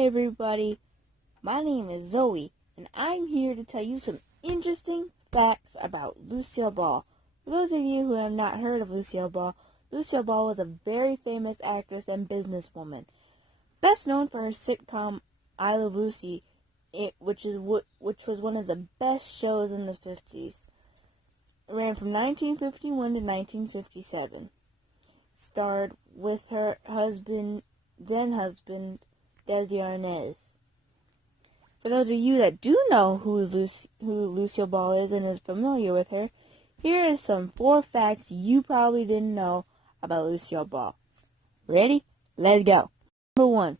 Hey everybody, my name is Zoe, and I'm here to tell you some interesting facts about Lucille Ball. For those of you who have not heard of Lucille Ball was a very famous actress and businesswoman, best known for her sitcom I Love Lucy, which was one of the best shows in the 50s. It ran from 1951 to 1957. Starred with her then husband, Desi Arnaz. For those of you that do know who Lucille Ball is and is familiar with her, here is some 4 facts you probably didn't know about Lucille Ball. Ready? Let's go. Number 1.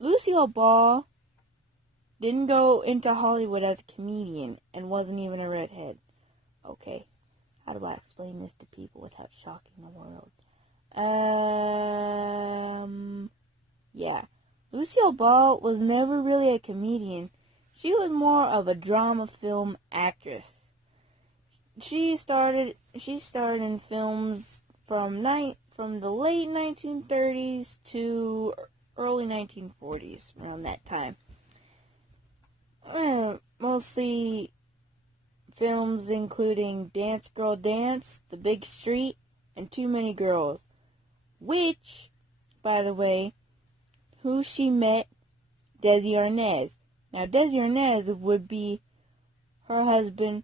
Lucille Ball didn't go into Hollywood as a comedian and wasn't even a redhead. Okay, how do I explain this to people without shocking the world? Yeah. Lucille Ball was never really a comedian. She was more of a drama film actress. She started in films from the late 1930s to early 1940s, around that time. Mostly films including Dance Girl Dance, The Big Street, and Too Many Girls. Which, by the way, who she met, Desi Arnaz. Now, Desi Arnaz would be her husband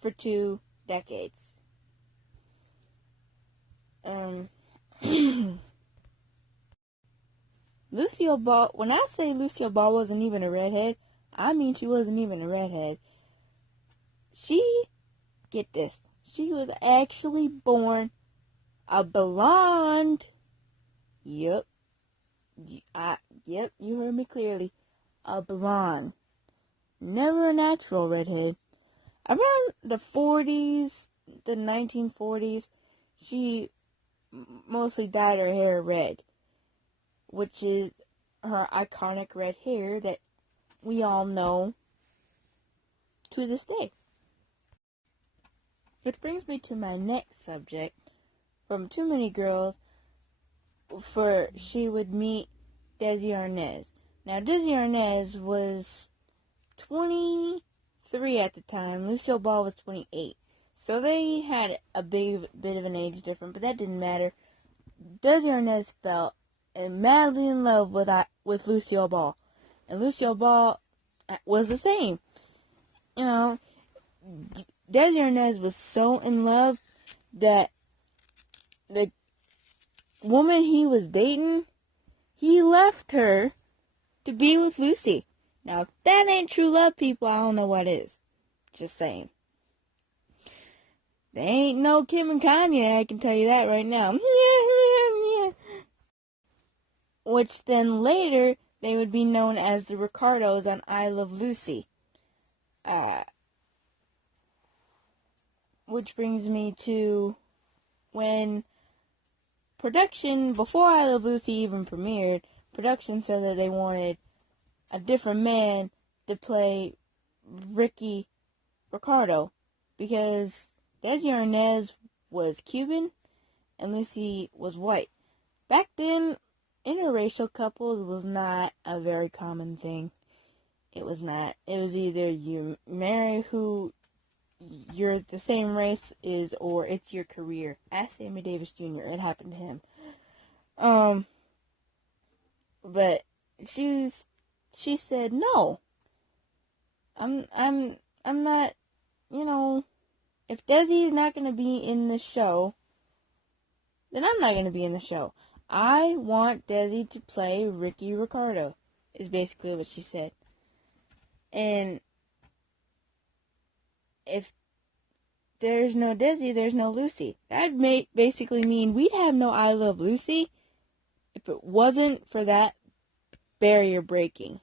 for 2 decades. Lucille Ball, when I say Lucille Ball wasn't even a redhead, I mean she wasn't even a redhead. Get this, she was actually born a blonde. Yep, you heard me clearly. A blonde. Never a natural redhead. Around the 1940s, she mostly dyed her hair red, which is her iconic red hair that we all know to this day. Which brings me to my next subject. From Too Many Girls, she would meet Desi Arnaz. Now, Desi Arnaz was 23 at the time. Lucille Ball was 28. So they had a bit of an age difference, but that didn't matter. Desi Arnaz fell madly in love with Lucille Ball. And Lucille Ball was the same. You know, Desi Arnaz was so in love that the woman he was dating, he left her to be with Lucy. Now, if that ain't true love, people, I don't know what is. Just saying. They ain't no Kim and Kanye, I can tell you that right now. Which then later, they would be known as the Ricardos on I Love Lucy. Which brings me to when production, before I Love Lucy even premiered, production said that they wanted a different man to play Ricky Ricardo, because Desi Arnaz was Cuban and Lucy was white. Back then, interracial couples was not a very common thing. It was not. It was either you marry who you're the same race is, or it's your career. Ask Sammy Davis Jr. It happened to him. But she said no. I'm not. If Desi is not going to be in the show, then I'm not going to be in the show. I want Desi to play Ricky Ricardo, is basically what she said. And if there's no Desi, there's no Lucy. That'd basically mean we'd have no I Love Lucy if it wasn't for that barrier breaking.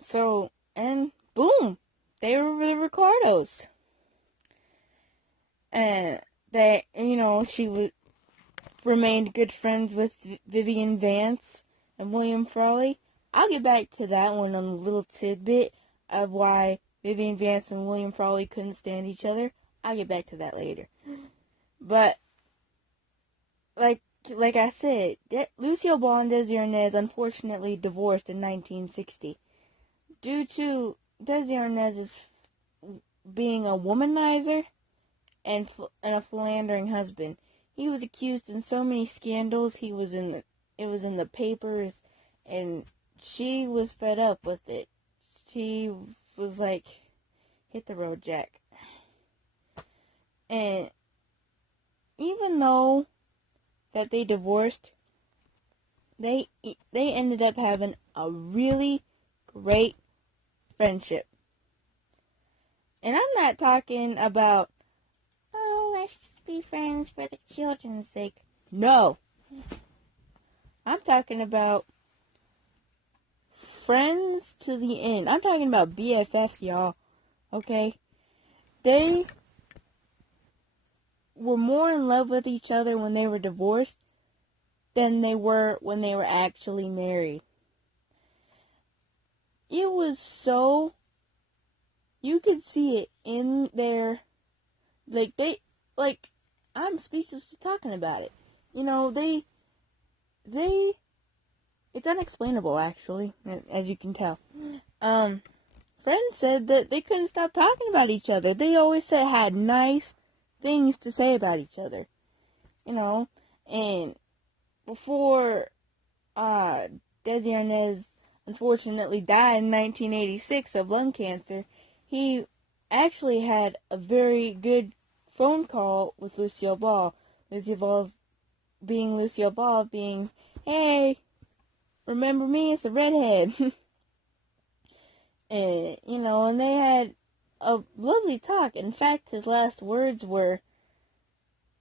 So, and boom, they were the Ricardos. And she remained good friends with Vivian Vance and William Frawley. I'll get back to that one on a little tidbit of why Vivian Vance and William Frawley couldn't stand each other. I'll get back to that later. But, like, like I said, Lucille Ball and Desi Arnaz unfortunately divorced in 1960 due to Desi Arnaz's being a womanizer and a philandering husband. He was accused in so many scandals. It was in the papers, and she was fed up with it. She was like, hit the road, Jack. And even though that they divorced, they ended up having a really great friendship. And I'm not talking about, oh, let's just be friends for the children's sake. No. I'm talking about friends to the end. I'm talking about BFFs, y'all. Okay? They were more in love with each other when they were divorced than they were when they were actually married. It was so... You could see it in their... I'm speechless just talking about it. It's unexplainable, actually, as you can tell. Friends said that they couldn't stop talking about each other. They always had nice things to say about each other. And before Desi Arnaz unfortunately died in 1986 of lung cancer, he actually had a very good phone call with Lucille Ball. Lucille Ball being, hey, remember me? It's a redhead. And they had a lovely talk. In fact, his last words were,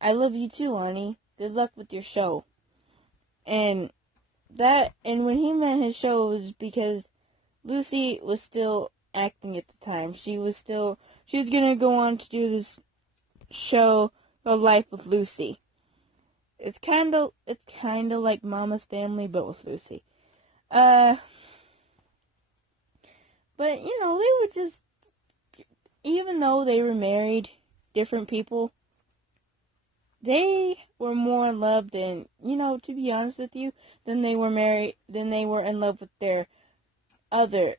I love you too, honey. Good luck with your show. And when he meant his show, it was because Lucy was still acting at the time. She was gonna go on to do this show called Life with Lucy. It's kind of like Mama's Family, but with Lucy. But they were just, even though they were married, different people, they were more in love than, to be honest with you, than they were in love with their other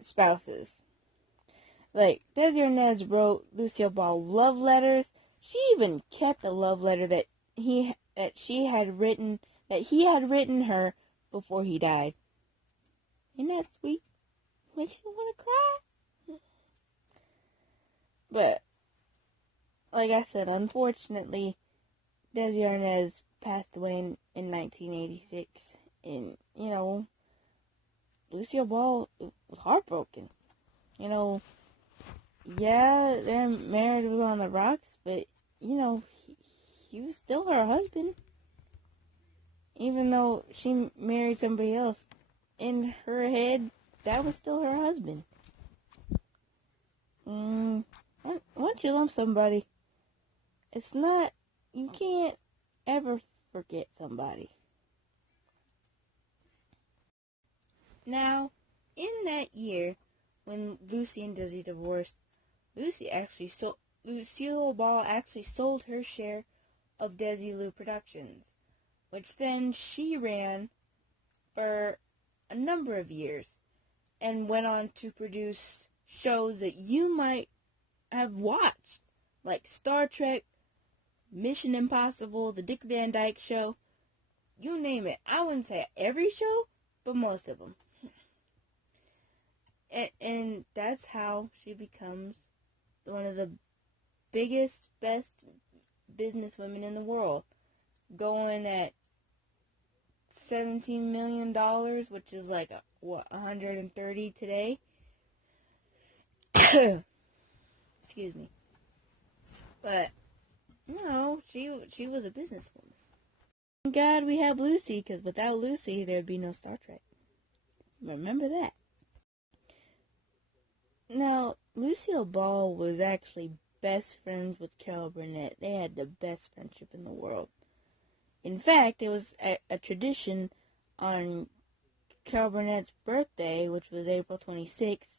spouses. Like, Desi Arnaz wrote Lucille Ball love letters. She even kept a love letter that he had written her before he died. Isn't that sweet? Makes you want to cry. But, like I said, unfortunately, Desi Arnaz passed away in 1986. And, Lucille Ball was heartbroken. Yeah, their marriage was on the rocks, but, he was still her husband. Even though she married somebody else, in her head, that was still her husband. Once you love somebody, you can't ever forget somebody. Now, in that year, when Lucy and Desi divorced, Lucille Ball actually sold her share of Desilu Productions, which then she ran for a number of years and went on to produce shows that you might have watched, like Star Trek, Mission Impossible, The Dick Van Dyke Show, you name it. I wouldn't say every show, but most of them. And that's how she becomes one of the biggest, best businesswomen in the world, going at $17 million, which is like, 130 today? Excuse me. But, she was a businesswoman. Thank God we have Lucy, because without Lucy, there'd be no Star Trek. Remember that. Now, Lucille Ball was actually best friends with Carol Burnett. They had the best friendship in the world. In fact, it was a tradition on Carol Burnett's birthday, which was April 26th.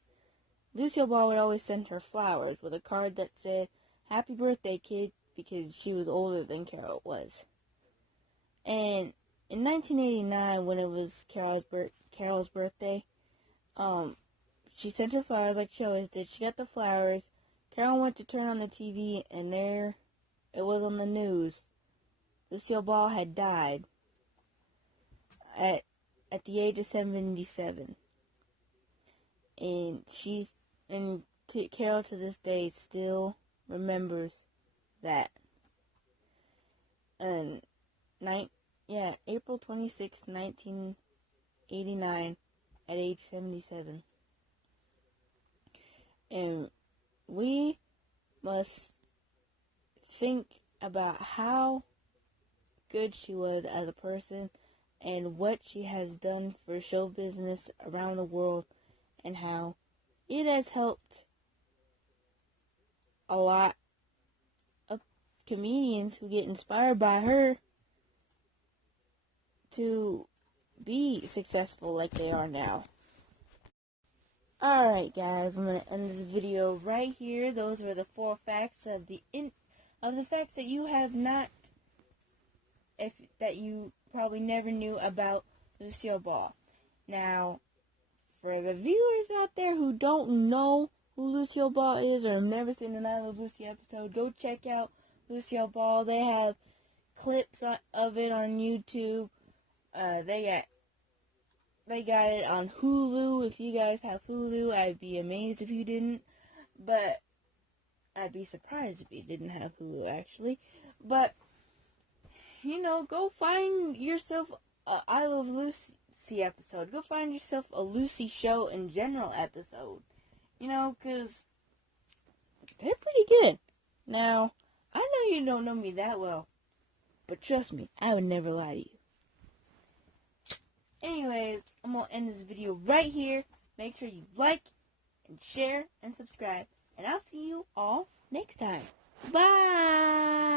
Lucille Ball would always send her flowers with a card that said, "Happy birthday, kid," because she was older than Carol was. And in 1989, when it was Carol's birthday, she sent her flowers like she always did. She got the flowers. Carol went to turn on the TV, and there it was on the news. Lucille Ball had died at the age of 77. And Carol to this day still remembers that. And April 26, 1989, at age 77. And we must think about how good she was as a person and what she has done for show business around the world, and how it has helped a lot of comedians who get inspired by her to be successful like they are now. Alright guys, I'm going to end this video right here. Those were the 4 facts of the facts that you have not, that you probably never knew about Lucille Ball. Now, for the viewers out there who don't know who Lucille Ball is or have never seen an I Love Lucy episode, go check out Lucille Ball. They have clips of it on YouTube. They got it on Hulu. If you guys have Hulu, I'd be amazed if you didn't. But I'd be surprised if you didn't have Hulu, actually. But, go find yourself a I Love Lucy episode. Go find yourself a Lucy Show in general episode. Because they're pretty good. Now, I know you don't know me that well. But trust me, I would never lie to you. Anyways, I'm going to end this video right here. Make sure you like and share and subscribe. And I'll see you all next time. Bye!